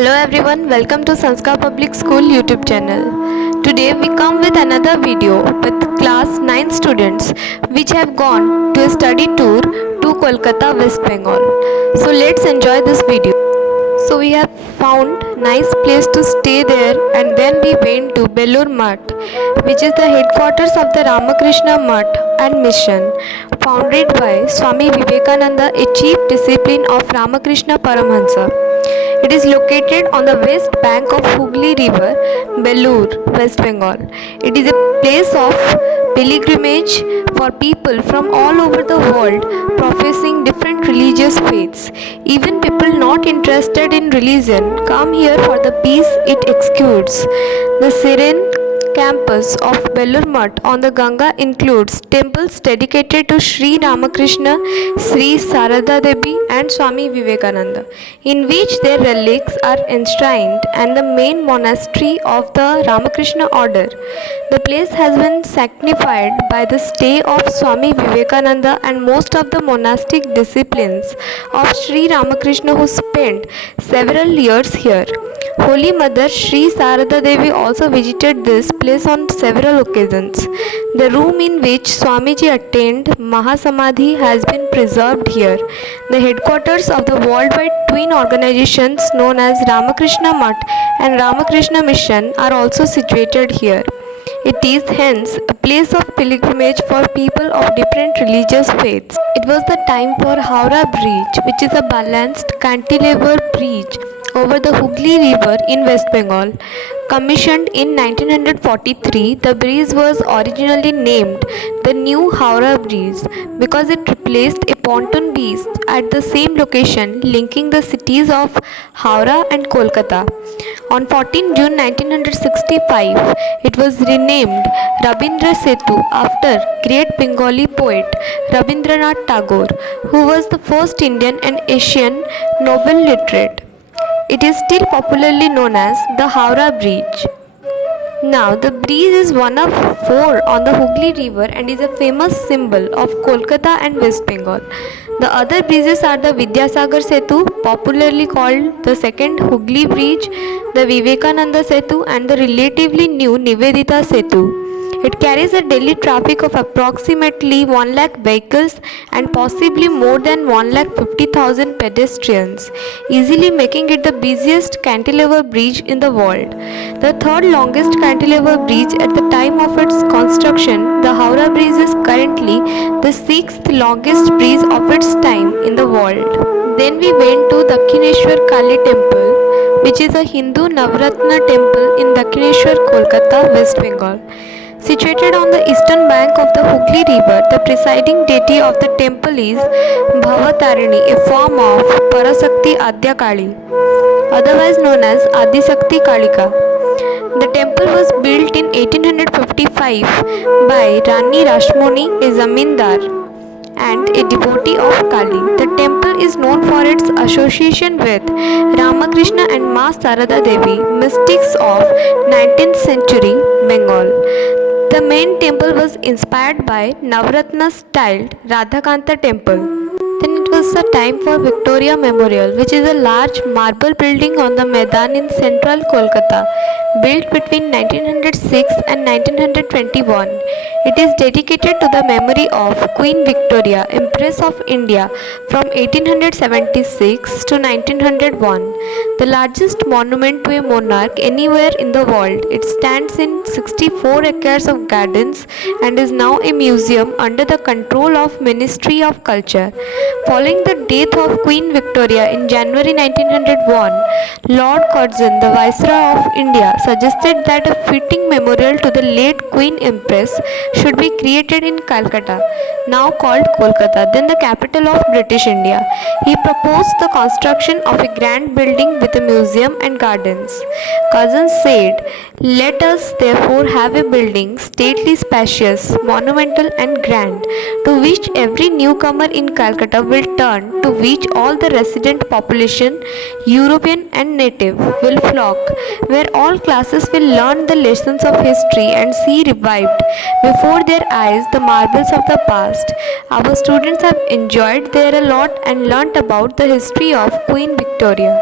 Hello everyone, welcome to Sanskar Public School YouTube channel. Today we come with another video with class 9 students which have gone to a study tour to Kolkata, West Bengal. So let's enjoy this video. So we have found nice place to stay there and then we went to Belur Math, which is the headquarters of the Ramakrishna Math and Mission, founded by Swami Vivekananda, a chief disciple of Ramakrishna Paramahansa. It is located on the west bank of Hooghly River, Belur, West Bengal. It is a place of pilgrimage for people from all over the world professing different religious faiths. Even people not interested in religion come here for the peace it exudes. The serene campus of Belur Math on the Ganga includes temples dedicated to Sri Ramakrishna, Sri Sarada Devi and Swami Vivekananda, in which their relics are enshrined, and the main monastery of the Ramakrishna order. The place has been sanctified by the stay of Swami Vivekananda and most of the monastic disciplines of Sri Ramakrishna who spent several years here. Holy Mother Sri Sarada Devi also visited this place on several occasions. The room in which Swamiji attained Mahasamadhi has been preserved here. The headquarters of the worldwide twin organizations known as Ramakrishna Math and Ramakrishna Mission are also situated here. It is hence a place of pilgrimage for people of different religious faiths. It was the time for Howrah Bridge, which is a balanced cantilever bridge over the Hooghly River in West Bengal. Commissioned in 1943, the bridge was originally named the New Howrah Bridge because it replaced a pontoon bridge at the same location linking the cities of Howrah and Kolkata. On 14 June 1965, it was renamed Rabindra Setu after great Bengali poet Rabindranath Tagore, who was the first Indian and Asian Nobel laureate. It is still popularly known as the Howrah Bridge. Now, the bridge is one of four on the Hooghly River and is a famous symbol of Kolkata and West Bengal. The other bridges are the Vidyasagar Setu, popularly called the second Hooghly Bridge, the Vivekananda Setu and the relatively new Nivedita Setu. It carries a daily traffic of approximately 1 lakh vehicles and possibly more than 1,50,000 pedestrians, easily making it the busiest cantilever bridge in the world. The third longest cantilever bridge at the time of its construction, the Howrah Bridge is currently the sixth longest bridge of its time in the world. Then we went to Dakshineshwar Kali Temple, which is a Hindu Navratna temple in Dakshineshwar, Kolkata, West Bengal. Situated on the eastern bank of the Hooghly River, the presiding deity of the temple is Bhavatarini, a form of Parasakti Adya Kali, otherwise known as Adisakti Kalika. The temple was built in 1855 by Rani Rashmoni, a zamindar and a devotee of Kali. The temple is known for its association with Ramakrishna and Ma Sarada Devi, mystics of 19th century Bengal. The main temple was inspired by Navratna styled Radhakanta temple. Then it was the time for Victoria Memorial, which is a large marble building on the Maidan in central Kolkata, built between 1906 and 1921. It is dedicated to the memory of Queen Victoria, Empress of India from 1876 to 1901. The largest monument to a monarch anywhere in the world. It stands in 64 acres of gardens and is now a museum under the control of Ministry of Culture. Following the death of Queen Victoria in January 1901, Lord Curzon, the Viceroy of India, suggested that a fitting memorial to the late Queen Empress should be created in Calcutta, now called Kolkata, then the capital of British India. He proposed the construction of a grand building with a museum and gardens. Curzon said, "Let us therefore have a building stately, spacious, monumental and grand, to which every newcomer in Calcutta will turn, to which all the resident population, European and native, will flock, where all classes will learn the lessons of history and see revived before their eyes the marvels of the past. Our students have enjoyed there a lot and learnt about the history of Queen Victoria."